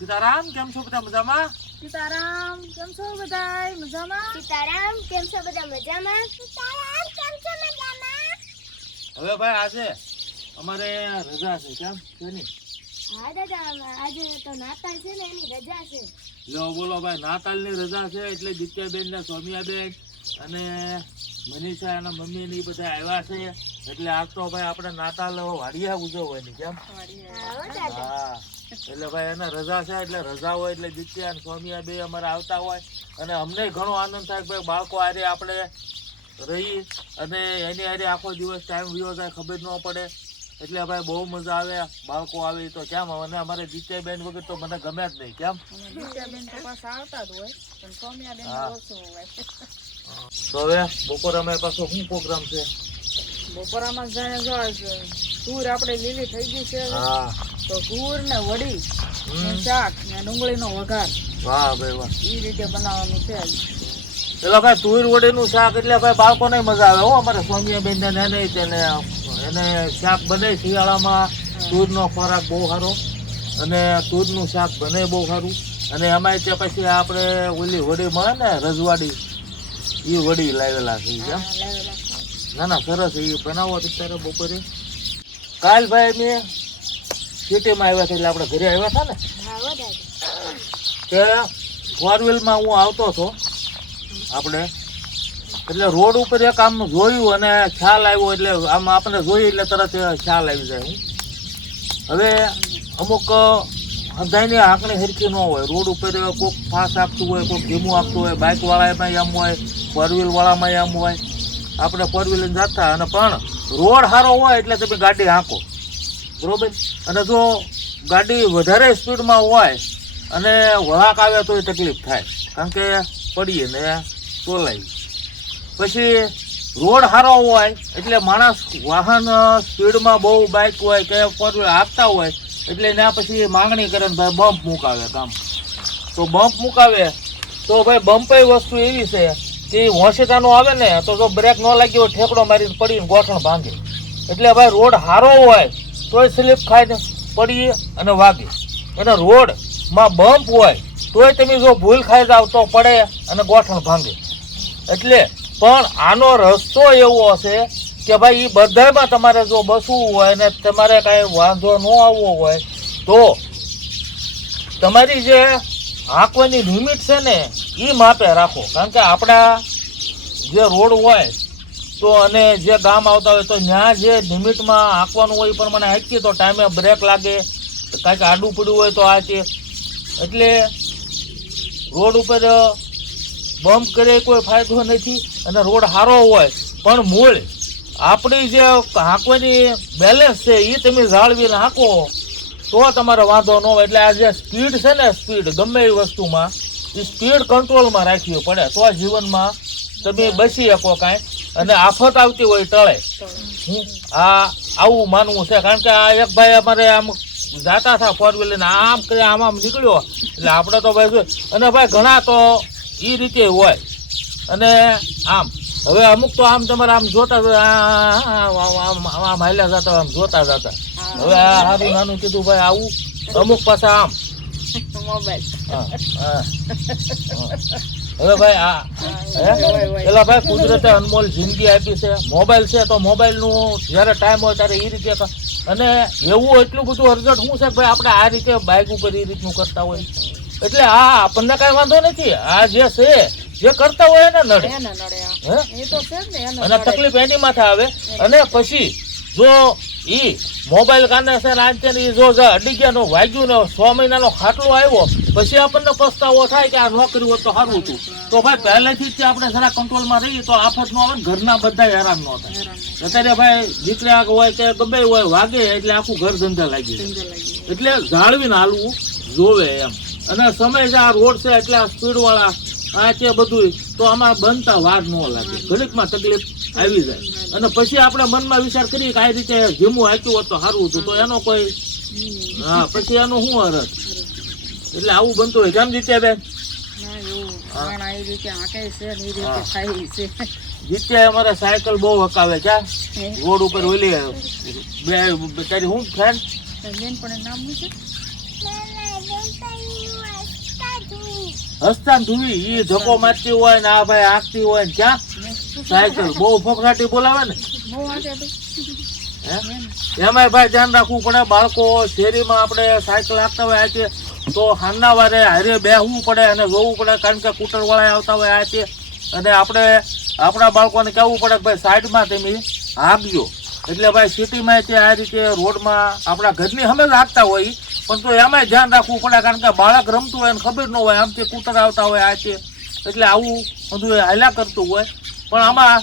સીતારામ કેમ છો બધા મજામાં? સીતારામ કેમ છો બધા મજામાં? સીતારામ કેમ છો બધા મજામાં? સીતારામ કેમ છો મજામાં? હવે ભાઈ આજે અમારે રજા છે કેમ શેની? હા દાદા આજે તો નાતાલ છે ને એની રજા છે. જો બોલો ભાઈ નાતાલની રજા છે એટલે દિત્યાબેન ને સોમિયાબેન અને મનીષા એના મમ્મી ને બધા આવ્યા છે એટલે આજ તો ભાઈ આપણે નાતાલ વાડિયા ઉજવવાની કેમ? હા દાદા. હા એટલે ભાઈ એને રજા છે એટલે રજા હોય એટલે દિત્યા અને સોમિયા બે અમારે આવતા હોય અને અમને ઘણો આનંદ થાય કે ભાઈ બાળકો આરે આપણે રહી અને એની આરે આખો દિવસ ટાઈમ વિયો જાય ખબર ન પડે એટલે ભાઈ બહુ મજા આવે બાળકો આવે તો કેમ અને અમારે દિત્યાબેન વગર તો મને ગમે જ નહીં કેમ બેન તો પાછા આવતા જ હોય પણ સોમ્યાબેન હા. ઓછું હોય. તો હવે બપોર અમે પાછો શું પ્રોગ્રામ છે? બપોરામાં જાણે જો તુર આપણે લીલી થઈ ગઈ છે હવે. હા તો તુર ને વડી ને શાક ને ડુંગળીનો વઘાર વાહ ભાઈ વાહ એ રીતે બનાવવાનું છે. એટલે ભાઈ તુર વડીનું શાક એટલે ભાઈ બાળકોને મજા આવે હો અમારે સોમિયાબેન ને એને શાક બને શિયાળામાં તુરનો ખોરાક બહુ સારો અને તુરનું શાક બને બહુ સારું અને એમાંય તે પછી આપણે ઓલી વડી મળે ને રજવાડી એ વડી લાવેલા છે ઈ કેમ ના ના સરસ એ બનાવો અત્યારે બપોરે કાલ ભાઈ મેં સિટીમાં આવ્યા હતા એટલે આપણે ઘરે આવ્યા હતા ને હા દાદા. કે ફોર વ્હીલમાં હું આવતો હતો આપણે એટલે રોડ ઉપર એક આમ જોયું અને ખ્યાલ આવ્યો એટલે આમ આપણે જોયું એટલે તરત ખ્યાલ આવી જાય હું હવે અમુક અંધાઈની આંકણી હરખી ન હોય રોડ ઉપર કોઈક ફાસ્ટ આપતું હોય કોઈક ધીમું આપતું હોય બાઇકવાળામાં એમ હોય ફોર વ્હીલવાળામાં એમ હોય આપણે ફોર વ્હીલ જતા અને પણ રોડ સારો હોય એટલે તમે ગાડી હાંકો બરોબર અને જો ગાડી વધારે સ્પીડમાં હોય અને વળાંક આવે તો તકલીફ થાય કારણ કે પડીએ ને તોલાઈ પછી રોડ સારો હોય એટલે માણસ વાહન સ્પીડમાં બહુ બાઇક હોય કે ફોર વ્હીલ આપતા હોય એટલે એના પછી માંગણી કરે ને ભાઈ બમ્પ મુકાવે કામ તો બમ્પ મુકાવે તો ભાઈ બમ્પ વસ્તુ એવી છે કે હોશિયારનું આવે ને તો જો બ્રેક ન લાગ્યો હોય ઠેકડો મારીને પડીને ગોઠણ ભાંગે એટલે ભાઈ રોડ સારો હોય તોય સ્લીપ ખાઈને પડીએ અને વાગે અને રોડમાં બમ્પ હોય તોય તમે જો ભૂલ ખાઈ જાવ તો પડે અને ગોઠણ ભાંગે એટલે પણ આનો રસ્તો એવો હશે કે ભાઈ એ બધામાં તમારે જો બસવું હોય ને તમારે કાંઈ વાંધો ન આવવો હોય તો તમારી જે હાંકવાની લિમિટ છે ને એ માપે રાખો કારણ કે આપણા જે રોડ હોય તો અને જે ગામ આવતા હોય તો ત્યાં જે લિમિટમાં હાંકવાનું હોય એ પ્રમાણે હાંકીએ તો ટાઈમે બ્રેક લાગે કાંઈક આડું પડ્યું હોય તો હાંકે એટલે રોડ ઉપર બમ્પ કરે કોઈ ફાયદો નથી અને રોડ સારો હોય પણ મૂળ આપણી જે હાંકવાની બેલેન્સ છે એ તમે જાળવીને હાંકો તો તમારે વાંધો ન હોય એટલે આ જે સ્પીડ છે ને સ્પીડ ગમે એ વસ્તુમાં એ સ્પીડ કંટ્રોલમાં રાખવી પડે તો જીવનમાં તમે બચી શકો કાંઈ અને આફત આવતી હોય ટળે આ આવું માનવું છે કારણ કે આ એક ભાઈ અમારે આમ જાતા હતા ફોર વ્હીલર આમ કરી આમ નીકળ્યો એટલે આપણે તો ભાઈ અને ભાઈ ઘણા તો એ રીતે હોય અને આમ હવે અમુક તો આમ તમારે આમ જોતા આમ હાલ્યા જતા આમ જોતા જતા હવે આ સારું નાનું કીધું ભાઈ આવું અમુક પાછા આમ મોબાઈલ હા હા હવે ભાઈ આ પેલા ભાઈ કુદરતે અનમોલ જિંદગી આપી છે મોબાઈલ છે તો મોબાઈલનું જ્યારે ટાઈમ હોય ત્યારે એ રીતે અને એવું એટલું બધું અર્જન્ટ શું છે ભાઈ આપણે આ રીતે બાઇક ઉપર એ રીતનું કરતા હોય એટલે આ આપણને કાંઈ વાંધો નથી આ જે છે જે કરતા હોય એને નડે એને નડે હે એ તો છે જ ને એને અને નડે. તકલીફ એની માથે આવે અને પછી જો ઈ મોબાઈલ કાને છે ને આજે ને ઈ જો અડી ગયા વાગ્યું ને 6 મહિનાનો ખાટલો આવ્યો પછી આપણને પસ્તાવો થાય કે આ નોકરી હોત તો સારું હતું તો ભાઈ પહેલેથી જ આપણે જરા કંટ્રોલમાં રહીએ તો આફત ન આવે ને ઘરના બધા હેરાન ન થાય અત્યારે ભાઈ દીકરા હોય કે ગમે હોય વાગે એટલે આખું ઘર ધંધા લાગી જાય એટલે જાળવીને હાલવું જોવે એમ અને સમય છે આ રોડ છે એટલે આ સ્પીડવાળા આ તે બધું તો આમાં બનતા વાર ન લાગે ઘડીકમાં તકલીફ આવી જાય અને પછી આપણે મનમાં વિચાર કરીએ કે આ રીતે ધીમું હાંક્યું હોત તો સારું હતું તો એનો કોઈ હા પછી એનું શું અરજ એટલે આવું બનતું હોય કેમ જીત્યા બેન ના એવું ઘણા એ રીતે હાંકે છે ને એ રીતે ખાય છે જીત્યા અમારે સાયકલ બહુ હકાવે ક્યાં રોડ ઉપર ઓલી તારી શું ફ્રેન્ડ બેન પણ નામ શું છે હસતા ને ધુવી ઈ ધક્કો મારતી હોય ને આ ભાઈ આંકતી હોય ને ક્યાં સાયકલ બહુ ફફડાટી બોલાવે ને બહુ વાંચે તો હે એમાંય ભાઈ ધ્યાન રાખવું પડે બાળકો શેરીમાં આપણે સાયકલ હાંકતા હોય આ છે તો હાંજના વારે હારે બેહવું પડે અને જોવું પડે કારણ કે કૂટર વાળા આવતા હોય આ છે અને આપણે આપણા બાળકોને કહેવું પડે કે ભાઈ સાઈડમાં તમે હાંકજો એટલે ભાઈ સિટીમાં તે આ રીતે રોડમાં આપણા ઘરની સામે જ હાંકતા હોય પણ તો એમાંય ધ્યાન રાખવું પડે કારણ કે બાળક રમતું હોય એને ખબર ન હોય આમથી કૂટર આવતા હોય આ છે એટલે આવું બધું એ હાલ્યા કરતું હોય પણ આમાં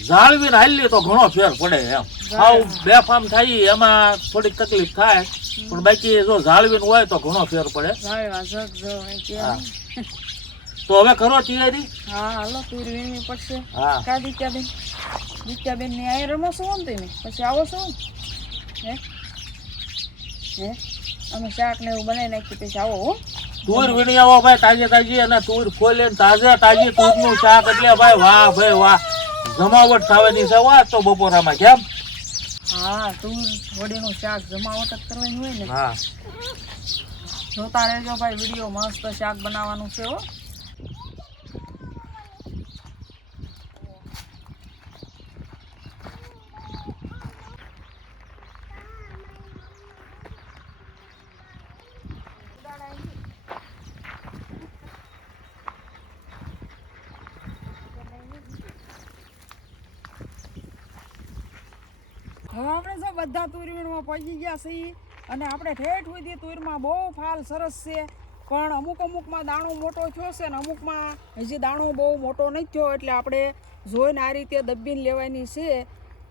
જાળવીને હાલીએ તો ઘણો ફેર પડે એમ આવ બેફામ થાય એમાં થોડીક તકલીફ થાય પણ બાકી જો જાળવીને હોય તો ઘણો ફેર પડે વાયવા જગ જો અહીં કે હા. તો હવે કરો તૈયારી હા હાલો તુર વીણવી પડશે હા કા દીત્યાબેન ને અહીં રમો છો ને તમે પછી આવો છો હે હે અમે શાક ને એવું બનાવી નાખી પછી આવો હો તુર વીણી આવો ભાઈ તાજી તાજી અને તુર ખોલે તાજી તુરનું શાક એટલે ભાઈ વાહ જમાવટ થવાની છે વાત તો બપોરામાં કેમ હા તુર વડીનું શાક જમાવટ જ કરવાની હોય ને હા જોતા રહેજો ભાઈ વિડીયો મસ્ત શાક બનાવવાનું છે હો હવે આપણે જો બધા તુરવીણમાં પહોંચી ગયા છીએ અને આપણે ઠેઠ સુધી તુરમાં બહુ ફાલ સરસ છે પણ અમુકમાં દાણો મોટો થયો છે ને અમુકમાં હજી દાણો બહુ મોટો નથી થયો એટલે આપણે જોઈને આ રીતે દબ્બીને લેવાની છે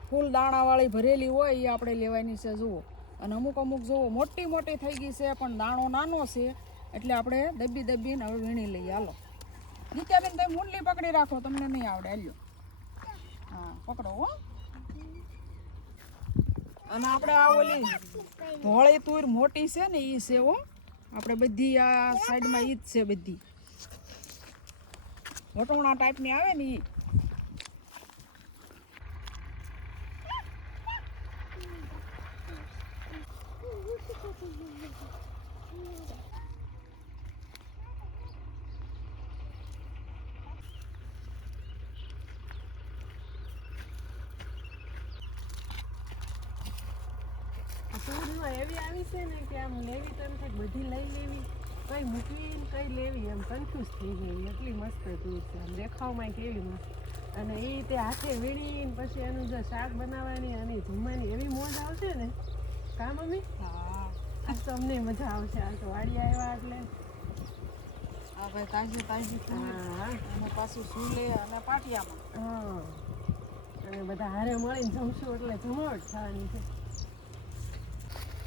ફૂલ દાણાવાળી ભરેલી હોય એ આપણે લેવાની છે જુઓ અને અમુક જુઓ મોટી થઈ ગઈ છે પણ દાણો નાનો છે એટલે આપણે દબ્બીને હવે વીણી લઈએ હાલો નીત્યાબેન તમે મુંડલી પકડી રાખો તમને નહીં આવડે હાલ્યો હા પકડો હો અને આપણે આ ઓલી ધોળી તુર મોટી છે ને એ છે હો આપણે બધી આ સાઈડમાં ઈ જ છે બધી વટોણા ટાઈપની આવે ને એ એવી આવી છે ને કે આમ લેવી તો એમ થાય બધી લઈ લેવી કઈ મૂકવી ને કઈ લેવી એમ કન્ફ્યુઝ થઈ ગઈ એટલી મસ્ત દૂર છે આમ દેખાવમાં કેવી મસ્ત અને એ તે હાથે વીણી પછી એનું જે શાક બનાવવાની અને જમવાની એવી મોજ આવશે ને કા મમ્મી હા આજ તો અમને મજા આવશે આ તો વાડી આવ્યા એટલે આ ભાઈ તાજી હા અને પાછું સૂલે અને પાટિયામાં હા અને બધા હારે મળીને જમશું એટલે જમાવટ થવાની છે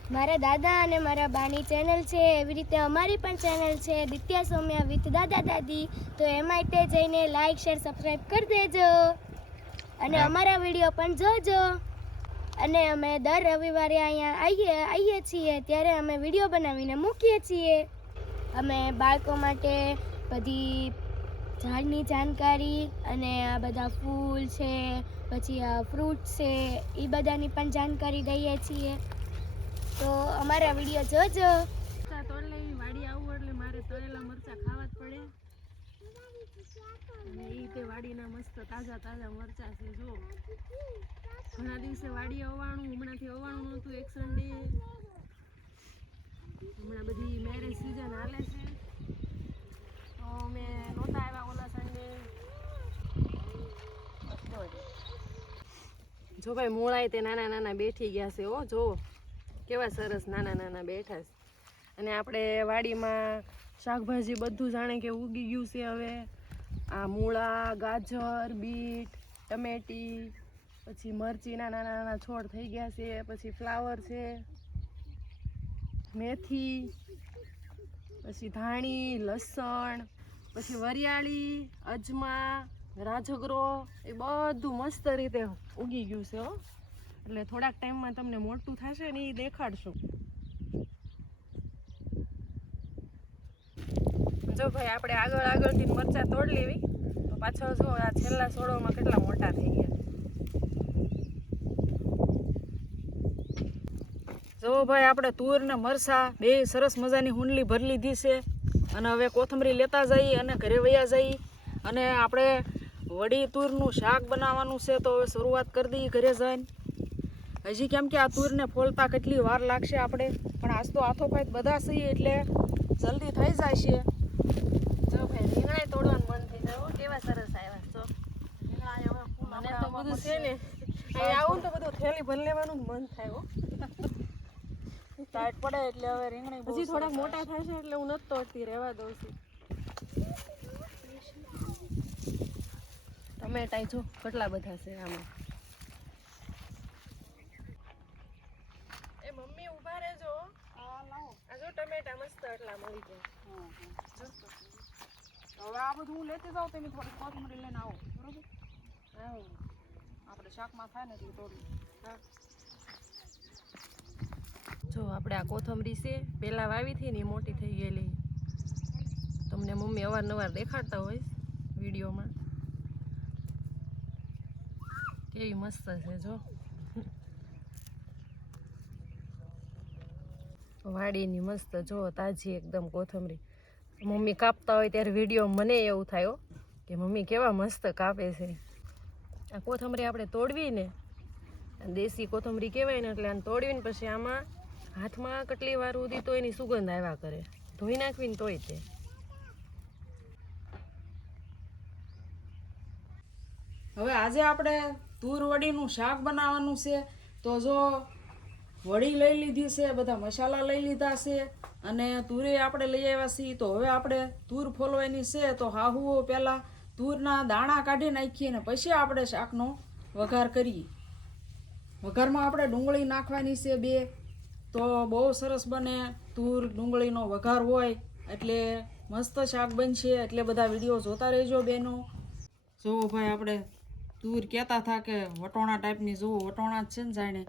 મારા દાદા અને મારા બાની ચેનલ છે એવી રીતે અમારી પણ ચેનલ છે દિત્યા સૌમ્યા વિથ દાદા દાદી તો એમાંય તે જઈને લાઈક શેર સબસ્ક્રાઈબ કરી દેજો અને અમારા વિડીયો પણ જોજો અને અમે દર રવિવારે અહીંયા આવીએ છીએ ત્યારે અમે વિડીયો બનાવીને મૂકીએ છીએ અમે બાળકો માટે બધી ઝાડની જાણકારી અને આ બધા ફૂલ છે પછી આ ફ્રૂટ છે એ બધાની પણ જાણકારી દઈએ છીએ તો અમારા વિડીયો જોજો મરચા તોડ લેવી વાડી આવું એટલે મારે તળેલા મરચા ખાવા જ પડે અને એ તે વાડીના મસ્ત તાજા મરચા છે જો ઘણા દિવસે વાડી આવવાનું હમણાંથી આવવાનું નહોતું એક સન્ડે હમણાં બધી મેરેજ સિઝન હાલે છે તો અમે નહોતા આવ્યા ઓલા સન્ડે જો ભાઈ મોળાય તે નાના બેઠી ગયા છે ઓ જો કેવા સરસ નાના બેઠા છે અને આપણે વાડીમાં શાકભાજી બધું જાણે કે ઉગી ગયું છે હવે આ મૂળા ગાજર બીટ ટમેટી પછી મરચીના નાના છોડ થઈ ગયા છે પછી ફ્લાવર છે મેથી પછી ધાણી લસણ પછી વરિયાળી અજમા રાજગરો એ બધું મસ્ત રીતે ઉગી ગયું છે હો એટલે થોડાક ટાઈમમાં તમને મોટું થશે ને એ દેખાડશું જો ભાઈ આપણે આગળથી મરચાં તોડ લેવી તો પાછળ જો આ છેલ્લા છોડોમાં કેટલા મોટા થઈ ગયા જો ભાઈ આપણે તુર ને મરચાં બે સરસ મજાની હુંડલી ભરી લીધી છે અને હવે કોથમરી લેતા જઈ અને ઘરે વયા જઈ અને આપણે વડી તુરનું શાક બનાવવાનું છે. તો હવે શરૂઆત કરી દઈએ ઘરે જઈને. હજી કેમ કે આ તુરને ફોલતા કેટલી વાર લાગશે આપણે, પણ આજ તો હાથોપાઈ બધા છીએ એટલે જલ્દી થઈ જાય છે. જો ભાઈ રીંગણાય તોડવાનું મન થઈ જાય હો, કેવા સરસ આવ્યા જો. મને તો બધું છે ને અહીં આવું ને તો બધું થેલી ભરી લેવાનું મન થાય હો. ટાઈટ પડે એટલે હવે રીંગણી બહુ હજી થોડાક મોટા થશે એટલે હું નથી તોડતી, રહેવા દઉં છું. ટમેટા જો કેટલા બધા છે આમાં. એ મમ્મી ઊભા રહેજો. આ જો ટમેટા મસ્ત એટલા મળી ગયા. હવે આ બધું હું લેતી જાઉં, તમે થોડી કોથમરી લઈને આવો, બરોબર? આવો. આપણે શાકમાં થાય ને એટલે તોડી. હા. જો આપણે આ કોથમરી છે પહેલાં વાવી હતી ને એ મોટી થઈ ગયેલી, તમને મમ્મી અવારનવાર દેખાડતા હોય વિડીયોમાં. કેવી મસ્ત છે જો. વાડીની મસ્ત જો તાજી એકદમ કોથમરી. મમ્મી કાપતા હોય ત્યારે વિડીયો મને એવું થાય હો કે મમ્મી કેવા મસ્ત કાપે છે. આ કોથમરી આપણે તોડવી ને, દેશી કોથમરી કહેવાય ને, એટલે આને તોડવીને પછી આમાં હાથમાં કેટલી વાર સુધી તો એની સુગંધ આવ્યા કરે, ધોઈ નાખવી ને તોય તે. હવે આજે આપણે તુર વડીનું શાક બનાવવાનું છે. તો જો વડી લઈ લીધી છે, બધા મસાલા લઈ લીધા છે અને તુરે આપણે લઈ આવ્યા છીએ. તો હવે આપણે તુર ફોલવાની છે. તો હાહુઓ પહેલાં તુરના દાણા કાઢી નાખીએ ને પછી આપણે શાકનો વઘાર કરીએ. વઘારમાં આપણે ડુંગળી નાખવાની છે 2, તો બહુ સરસ બને. તુર ડુંગળીનો વઘાર હોય એટલે મસ્ત શાક બનશે. એટલે બધા વિડીયો જોતા રહેજો બેનો. જુઓ ભાઈ, આપણે તુર કહેતા હતા કે વટોણા ટાઈપની, જુઓ વટોણા જ છે ને જાણે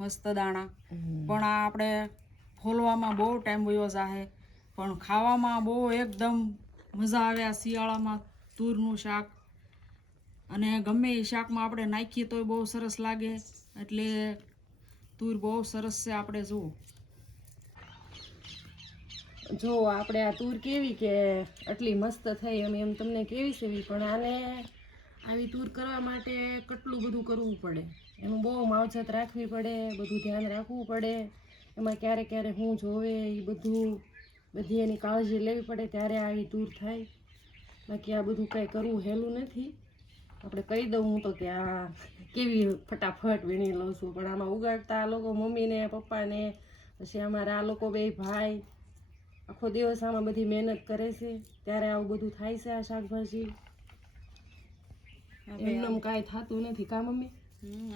મસ્ત દાણા. પણ આ આપણે ફોલવામાં બહુ ટાઈમ વયો જાહે, પણ ખાવામાં બહુ એકદમ મજા આવે આ શિયાળામાં તુરનું શાક. અને ગમે એ શાકમાં આપણે નાખીએ તોય બહુ સરસ લાગે. એટલે તુર બહુ સરસ છે. આપણે જુઓ જો આપણે આ તુર કેવી કે આટલી મસ્ત થઈ એમ તમને કેવી છે, પણ આને આવી તુર કરવા માટે કેટલું બધું કરવું પડે. એનું બહુ માવજત રાખવી પડે, બધું ધ્યાન રાખવું પડે. એમાં ક્યારેક ક્યારેક હું જોવે એ બધી એની કાળજી લેવી પડે, ત્યારે આવી તુર થાય. બાકી આ બધું કાંઈ કરવું હેલું નથી. આપણે કહી દઉં હું તો કે આ કેવી ફટાફટ વીણી લઉં છું, પણ આમાં ઉગાડતા આ લોકો મમ્મીને પપ્પાને, પછી અમારા આ લોકો 2 ભાઈ આખો દિવસ આમાં બધી મહેનત કરે છે, ત્યારે આવું બધું થાય છે. આ શાકભાજી એમનેમ કાંઈ થતું નથી કા મમ્મી?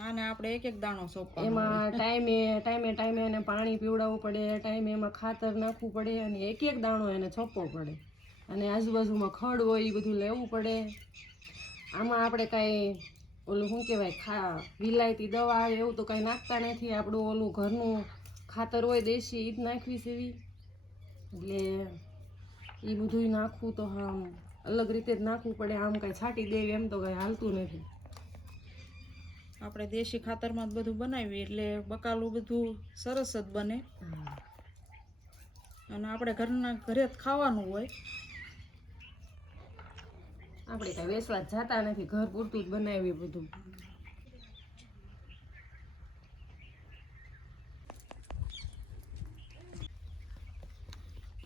આને આપણે એક એક દાણો સોંપવાનો. એમાં ટાઈમે એને પાણી પીવડાવવું પડે, ટાઈમે એમાં ખાતર નાખવું પડે, અને એક એક દાણો એને છોપવો પડે, અને આજુબાજુમાં ખડ હોય એ બધું લેવું પડે. આમાં આપણે કાંઈ ઓલું શું કહેવાય વિલાયતી દવા આવે એવું તો કાંઈ નાખતા નથી. આપણું ઓલું ઘરનું ખાતર હોય દેશી એ જ નાખવી છે એવી. એટલે એ બધું નાખવું તો આમ અલગ રીતે જ નાખવું પડે. આમ કાંઈ છાંટી દેવી એમ તો કાંઈ હાલતું નથી. આપણે દેશી ખાતરમાં જ બધું બનાવીએ એટલે બકાલું બધું સરસ જ બને. અને આપણે ઘરે જ ખાવાનું હોય. આપણે કાંઈ વેચવા જ જાતા નથી, ઘર પૂરતું જ બનાવીએ બધું.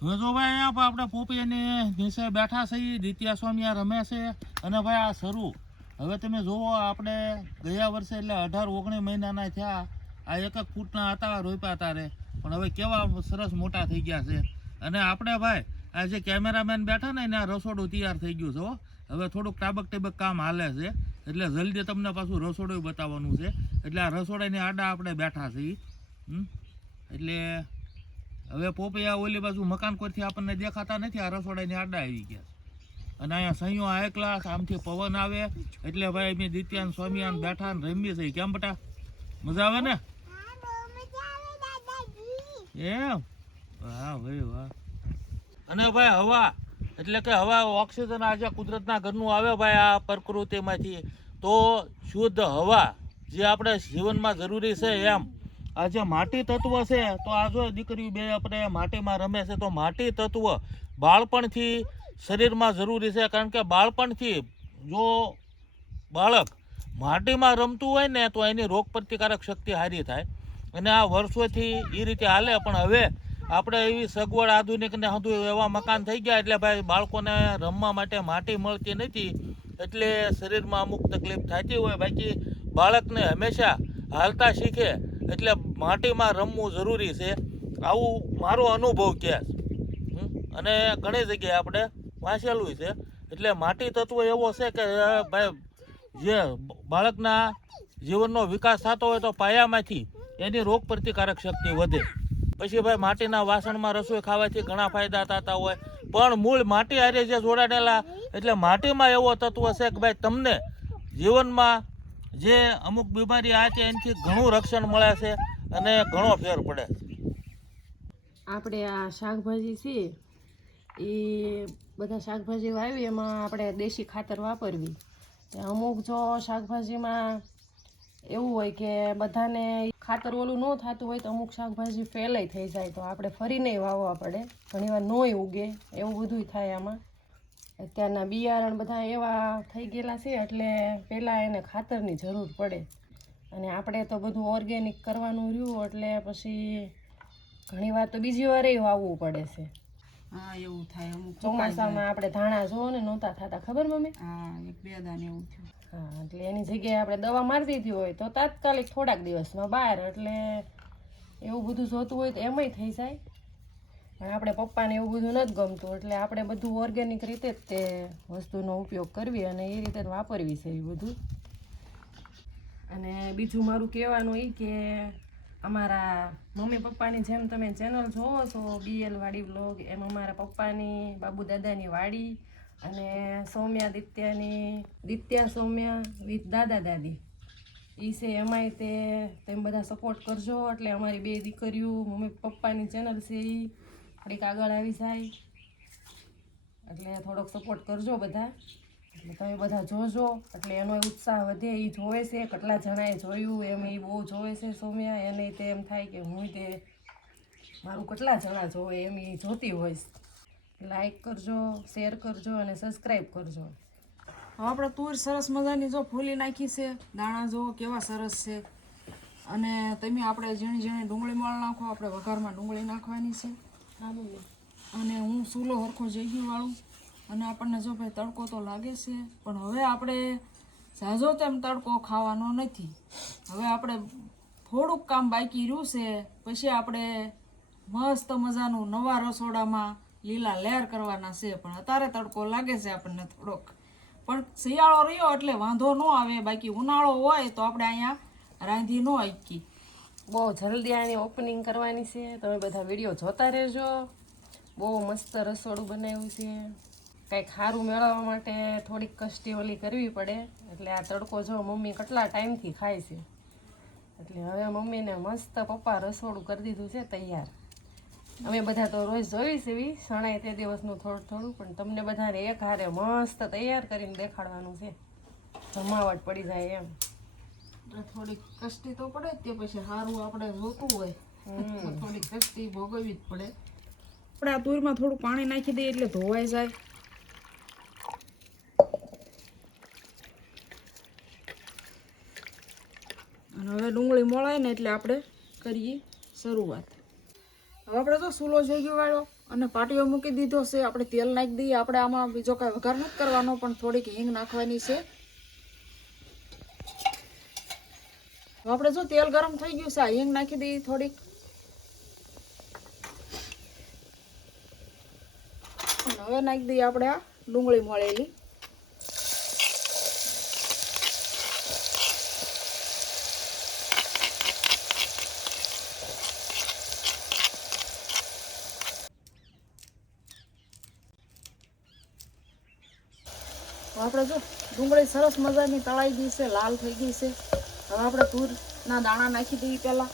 હવે જો ભાઈ અહીંયા પણ આપણે પોપિયાની નીચે બેઠા છીએ, દિત્યા સ્વામી રમે છે. અને ભાઈ આ શરૂ હવે તમે જુઓ, આપણે ગયા વર્ષે એટલે 18-19 મહિનાના થયા, આ 1 ફૂટના હતા, રોપ્યા તારે, પણ હવે કેવા સરસ મોટા થઈ ગયા છે. અને આપણે ભાઈ આ જે કેમેરામેન બેઠા ને એને આ રસોડું તૈયાર થઈ ગયું છે. હવે થોડુંક ટાબક કામ હાલે છે, એટલે જલ્દી તમને પાછું રસોડું બતાવવાનું છે. એટલે આ રસોડાની આડા આપણે બેઠા છીએ. એટલે હવે પોપૈયા ઓલી બાજુ મકાન કોઈથી આપણને દેખાતા નથી, આ રસોડાની આડા આવી ગયા. અને અહીંયા સહીઓ હાઈ ક્લાસ, આમથી પવન આવે એટલે ભાઈ અમે દિત્યાન સ્વામિયાન બેઠા ને રમીએ છીએ. કેમ બેટા, મજા આવે ને? એમ? વાહ ભાઈ વાહ. અને ભાઈ હવા એટલે કે હવા ઓક્સિજન આજે કુદરતના ઘરનું આવે ભાઈ આ પ્રકૃતિમાંથી, તો શુદ્ધ હવા જે આપણે જીવનમાં જરૂરી છે. એમ આ જે માટી તત્વ છે, તો આ જો દીકરી બે આપણે માટીમાં રમે છે, તો માટી તત્વ બાળપણથી શરીરમાં જરૂરી છે. કારણ કે બાળપણથી જો બાળક માટીમાં રમતું હોય ને તો એની રોગ પ્રતિકારક શક્તિ સારી થાય. અને આ વર્ષોથી એ રીતે હાલે. પણ હવે આપણે એવી સગવડ આધુનિક ને બધું એવા મકાન થઈ ગયા એટલે ભાઈ બાળકોને રમવા માટે માટી મળતી નથી, એટલે શરીરમાં અમુક તકલીફ થતી હોય. બાકી બાળકને હંમેશા હાલતા શીખે એટલે માટીમાં રમવું જરૂરી છે, આવું મારો અનુભવ કહે. અને ઘણી જગ્યાએ આપણે વાંચેલું છે. એટલે માટી તત્વ એવો છે કે ભાઈ જે બાળકના જીવનનો વિકાસ થતો હોય તો પાયામાંથી એની રોગ પ્રતિકારક શક્તિ વધે. પછી ભાઈ માટીના વાસણમાં રસોઈ ખાવાથી ઘણા ફાયદા થતા હોય, પણ મૂળ માટી હારે જે જોડાયેલા એટલે માટીમાં એવો તત્વ છે કે ભાઈ તમને જીવનમાં જે અમુક બીમારી આ છે એનાથી ઘણું રક્ષણ મળે છે અને ઘણો ફેર પડે. આપણે આ શાકભાજી છે એ બધા શાકભાજી વાવી એમાં આપણે દેશી ખાતર વાપરવી. અમુક જો શાકભાજીમાં એવું હોય કે બધાને ખાતર ઓલું ન થતું હોય તો અમુક શાકભાજી ફેલાઈ થઈ જાય, તો આપણે ફરીને વાવવા પડે, ઘણીવાર નોય ઉગે, એવું બધું થાય આમાં. અત્યારના બિયારણ બધા એવા થઈ ગયેલા છે એટલે પહેલાં એને ખાતરની જરૂર પડે. અને આપણે તો બધું ઓર્ગેનિક કરવાનું રહ્યું એટલે પછી ઘણીવાર તો બીજી વારે વાવવું પડે છે. હા એવું થાય. અમુક ચોમાસામાં આપણે ધાણા જોવો ને નહોતા થતા, ખબર મમ્મી? હા, એક બે દાન એવું થયું. હા, એટલે એની જગ્યાએ આપણે દવા મારી દીધી હોય તો તાત્કાલિક થોડાક દિવસમાં બહાર, એટલે એવું બધું જોતું હોય તો એમાંય થઈ જાય. પણ આપણે પપ્પાને એવું બધું નથી ગમતું એટલે આપણે બધું ઓર્ગેનિક રીતે જ તે વસ્તુનો ઉપયોગ કરવી અને એ રીતે જ વાપરવી છે એ બધું. અને બીજું મારું કહેવાનું એ કે અમારા મમ્મી પપ્પાની જેમ તમે ચેનલ જોવો છો BL વાડી વ્લોગ, એમ અમારા પપ્પાની બાબુ દાદાની વાડી અને સૌમ્યા દિત્યા સૌમ્યા વિથ દાદા દાદી એ છે. એમાંય તેમ બધા સપોર્ટ કરજો એટલે અમારી બે દીકરીઓ મમ્મી પપ્પાની ચેનલ છે એ થોડીક આગળ આવી જાય, એટલે થોડોક સપોર્ટ કરજો બધા. એટલે તમે બધા જોજો એટલે એનો ઉત્સાહ વધે. એ જોવે છે, કેટલા જણાએ જોયું એમ એ બહુ જોવે છે સૌમ્યા, એને તે એમ થાય કે હું તે મારું કેટલા જણા જોવે એમ એ જોતી હોઈશ. લાઈક કરજો, શેર કરજો અને સબસ્ક્રાઈબ કરજો. હવે આપણે તુર સરસ મજાની જો ફૂલી નાખી છે, દાણા જો કેવા સરસ છે. અને તમે આપણે ઝીણી ઝીણી ડુંગળી મોળ નાખો, આપણે વઘારમાં ડુંગળી નાખવાની છે. હા મમ્મી. અને હું સૂલો હરખો જઈ વાળું. અને આપણને જો ભાઈ તડકો તો લાગે છે, પણ હવે આપણે ઝાઝો તેમ તડકો ખાવાનો નથી. હવે આપણે થોડુંક કામ બાકી રહ્યું છે, પછી આપણે મસ્ત મજાનું નવા રસોડામાં લીલા લહેર કરવાના છે. પણ અત્યારે તડકો લાગે છે આપણને થોડોક, પણ શિયાળો રહ્યો એટલે વાંધો ન આવે. બાકી ઉનાળો હોય તો આપણે અહીંયા રાંધી ન શકીએ. બહુ જલ્દી આની ઓપનિંગ કરવાની છે, તમે બધા વિડીયો જોતા રહેજો. બહુ મસ્ત રસોડું બનાવ્યું છે. કંઈક સારું મેળવવા માટે થોડીક કષ્ટી ઓલી કરવી પડે. એટલે આ તડકો જો મમ્મી કેટલા ટાઈમથી ખાય છે, એટલે હવે મમ્મીને મસ્ત પપ્પા રસોડું કરી દીધું છે તૈયાર. અમે બધા તો રોજ જોઈ છે શણાય તે દિવસનું થોડું થોડું, પણ તમને બધાને એક હારે મસ્ત તૈયાર કરીને દેખાડવાનું છે, જમાવટ પડી જાય એમ. થોડીક કષ્ટી તો પડે જ, તે પછી સારું આપણે જોતું હોય થોડીક કષ્ટી ભોગવવી જ પડે. આપણે આ તુરમાં થોડું પાણી નાખી દઈએ એટલે ધોવાઈ જાય. અને હવે ડુંગળી મોળાય ને એટલે આપણે કરીએ શરૂઆત. હવે આપણે તો સૂલો જોઈ ગયો વાળો અને પાટીઓ મૂકી દીધો છે. આપણે તેલ નાખી દઈએ. આપણે આમાં બીજો કાંઈ વઘાર નથી કરવાનો, પણ થોડીક હિંગ નાખવાની છે. આપણે જો તેલ ગરમ થઈ ગયું છે, હિંગ નાખી દઈએ થોડીક. અને હવે નાખી દઈએ આપણે આ ડુંગળી મળેલી. આપણે જો ડુંગળી સરસ મજાની તળાઈ ગઈ છે, લાલ થઈ ગઈ છે. હવે આપણે તુરના દાણા નાખી દઈએ પહેલા.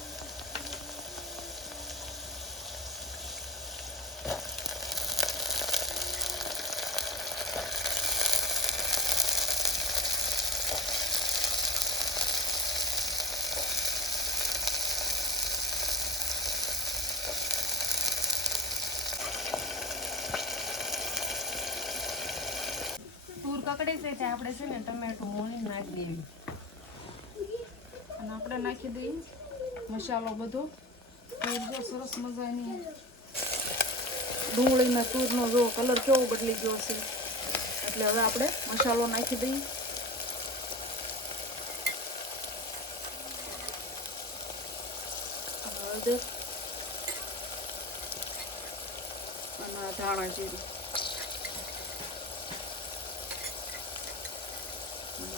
પડી છે ત્યાં આપણે છે ને ટમેટું મોણી નાખી દેવી. અને આપણે નાખી દઈએ મસાલો બધો. તુર જો સરસ મજાની ડુંગળીના તુરનો જો કલર કેવો બદલી ગયો છે. એટલે હવે આપણે મસાલો નાખી દઈએ. હળદર અને ધાણા જીરું.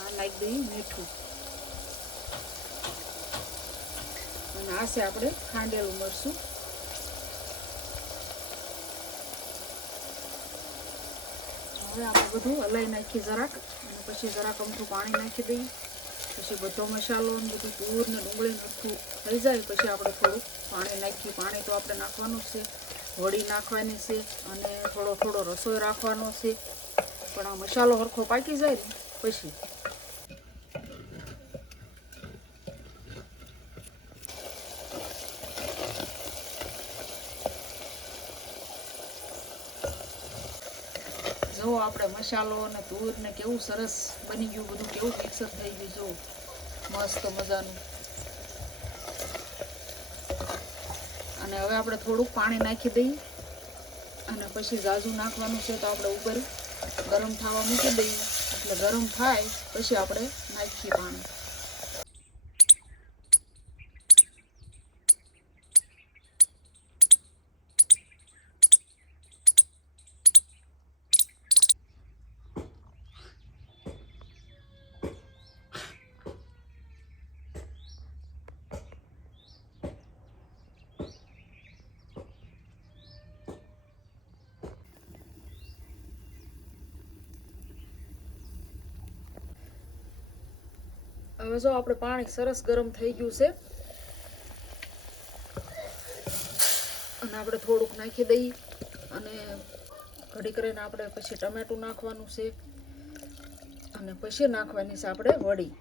આ નાખી દઈએ મીઠું. અને આ છે આપણે ખાંડેલું મરચું. હવે આપણે બધું હલાવી નાખીએ જરાક, અને પછી જરાક અમથું પાણી નાખી દઈએ. પછી બધો મસાલો ને બધું તુર ને ડુંગળી નઠું થઈ જાય પછી આપણે થોડુંક પાણી નાખીએ. પાણી તો આપણે નાખવાનું જ છે, વડી નાખવાની છે અને થોડો થોડો રસોઈ રાખવાનો છે. પણ આ મસાલો સરખો પાકી જાય ને પછી જો આપણે મસાલો અને તુર ને કેવું સરસ બની ગયું, બધું કેવું મિક્સર થઈ ગયું. જો મસ્ત મજાનું. અને હવે આપણે થોડુંક પાણી નાખી દઈએ અને પછી ઝાઝું નાખવાનું છે તો આપણે ઉપર ગરમ થવા મૂકી દઈએ. એટલે ગરમ થાય પછી આપણે નાખીએ પાણી. હવે જો આપણે પાણી સરસ ગરમ થઈ ગયું છે અને આપણે થોડુંક નાખી દઈએ અને ઘડી કરીને આપણે પછી ટમેટું નાખવાનું છે અને પછી નાખવાની છે આપણે વડી.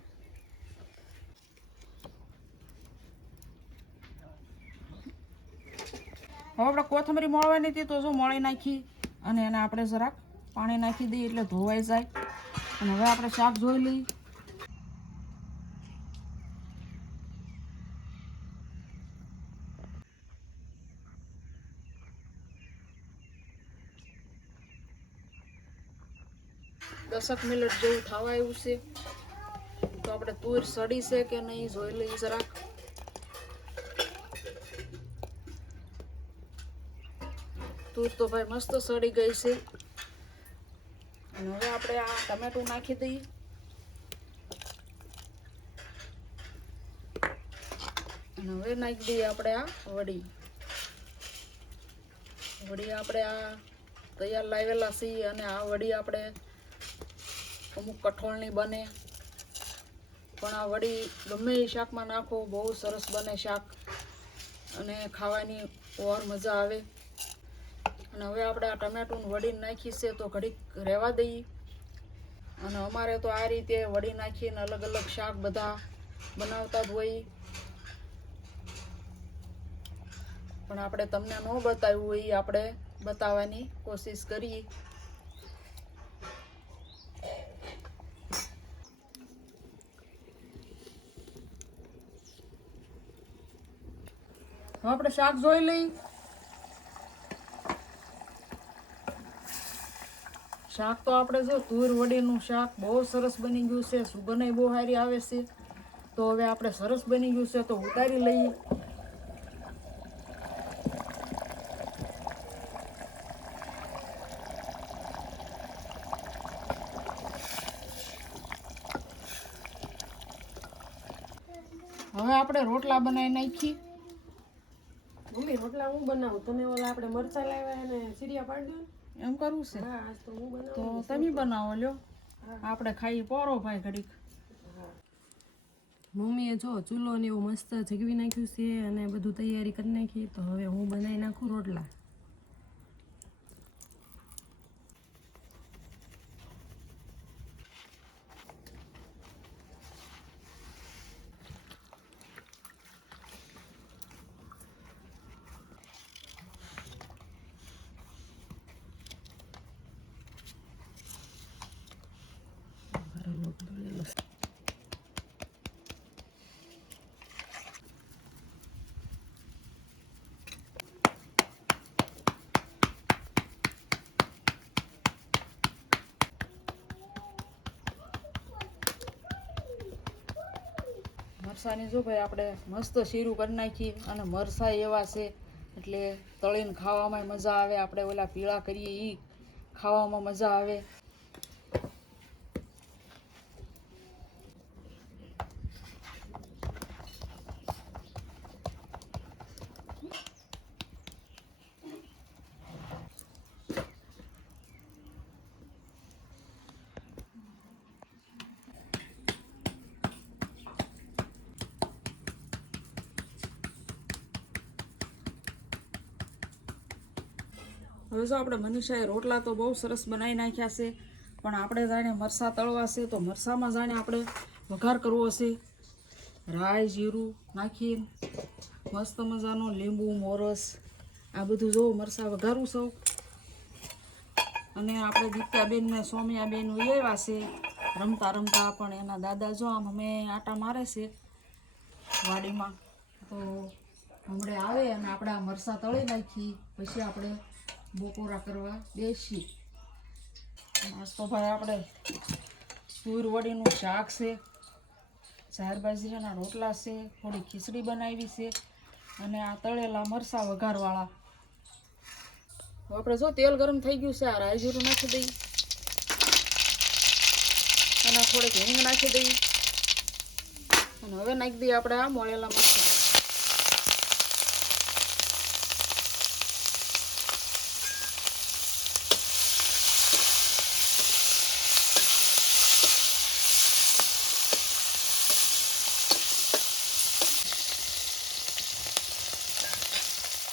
હવે આપણે કોથમરી મોળવાની હતી તો જો મોળી નાખી અને એને આપણે જરાક પાણી નાખી દઈએ એટલે ધોવાઈ જાય. અને હવે આપણે શાક જોઈ લઈએ. દસક મિનિટ જેવું થવા આવ્યું છે તો આપણે તુર સડી છે કે નહીં જોઈ લઈએ જરાક. તુર તો ભાઈ મસ્ત સડી ગઈ છે. અને હવે આપણે આ ટમેટું નાખી દઈએ. અને હવે નાખી દઈએ આપણે આ વડી. વડી આપણે આ તૈયાર લાવેલા છીએ અને આ વડી આપણે અમુક કઠોળની બને પણ આ વડી ગમે એ શાકમાં નાખો બહુ સરસ બને શાક અને ખાવાની ઓર મજા આવે. અને હવે આપણે આ ટમેટું વડી નાખી છે તો ઘડીક રહેવા દઈએ. અને અમારે તો આ રીતે વડી નાખીને અલગ અલગ શાક બધા બનાવતા જ હોય પણ આપણે તમને ન બતાવ્યું હોય એ આપણે બતાવવાની કોશિશ કરીએ. હવે આપણે શાક જોઈ લઈએ. શાક તો આપણે જો તુર વડીનું શાક બહુ સરસ બની ગયું છે. સુગંધ બહુ સારી આવે છે. તો હવે આપણે સરસ બની ગયું છે તો ઉતારી લઈએ. હવે આપણે રોટલા બનાવી નાખીએ. મમ્મી રોટલા હું બનાવું, તમે ઓલા આપણે મરચા લાવ્યા અને સીરિયા પાડી દો. એમ કરવું છે હા આજ તો હું તો બનાવું. તમે બનાવો લ્યો. આપણે ખાઈ પોરો ભાઈ ઘડીક. મમ્મીએ જો ચૂલો ને એવું મસ્ત જગવી નાખ્યું છે અને બધું તૈયારી કરી નાખી. તો હવે હું બનાવી નાખું રોટલા. મરસાની જો ભાઈ આપણે મસ્ત શીરું કરી નાખી અને મરસા એવા છે એટલે તળીને ખાવામાં મજા આવે. આપણે ઓલા પીળા કરીએ એ ખાવામાં મજા આવે. હવે જો આપણે મનીષાએ રોટલા તો બહુ સરસ બનાવી નાખ્યા છે, પણ આપણે જાણે મરચાં તળવા છે તો મરચાંમાં જાણે આપણે વઘાર કરવો છે. રાઈ જીરું નાખીને મસ્ત મજાનો લીંબુ મોરસ આ બધું જો મરચાં વઘારું છું. અને આપણે દિત્યાબેન ને સોમિયાબેન એવા છે રમતા રમતા, પણ એના દાદા જો આમ અમે આટા મારે છે વાડીમાં, તો હમણાં આવે અને આપણે આ મરચાં તળી નાખી પછી આપણે બપોરા કરવા બેસી. નાસ્તો ભાઈ આપણે સૂર વડીનું શાક છે, ચાર બાજરાના રોટલા છે, થોડી ખીચડી બનાવી છે અને આ તળેલા મરચાં વઘારવાળા. આપણે જો તેલ ગરમ થઈ ગયું છે, આ રાઈ જીરું નાખી દઈએ અને થોડીક હિંગ નાખી દઈએ અને હવે નાખી દઈએ આપણે આ મોળેલા મરચાં.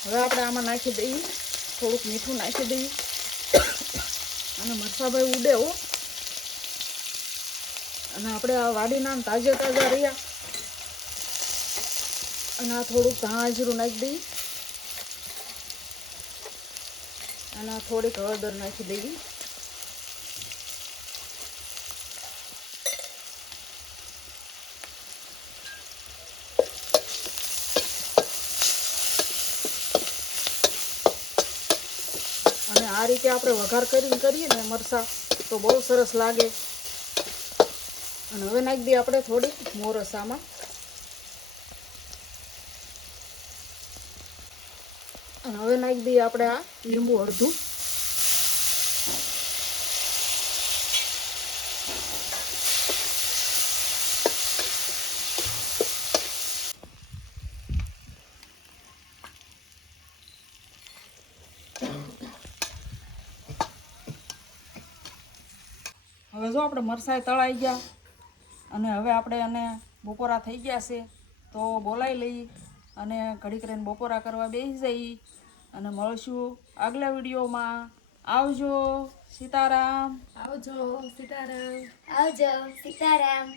હવે આપણે આમાં નાખી દઈએ થોડુંક મીઠું નાખી દઈએ અને મરચાં ભાઈ ઉડે હો. અને આપણે આ વાડીના તાજા તાજા રહ્યા અને આ થોડુંક ધાણા જીરું નાખી દઈએ અને આ થોડીક હળદર નાખી દઈએ. અને આ રીતે આપણે વઘાર કરીને કરીએ ને મરચાં તો બહુ સરસ લાગે. અને હવે નાખી દઈએ આપણે થોડી મોરસ આમાં. અને હવે નાખી દઈએ આપણે આ લીંબુ અડધું. હવે જો આપણે મરચાં તળાઈ ગયા અને હવે આપણે એને બપોરા થઈ ગયા છે તો બોલાવી લઈ અને ઘડીક રહીને બપોરા કરવા બેસી જઈ અને મળશું આગલા વિડીયોમાં. આવજો. સીતારામ. આવજો સીતારામ. આવજો સીતારામ.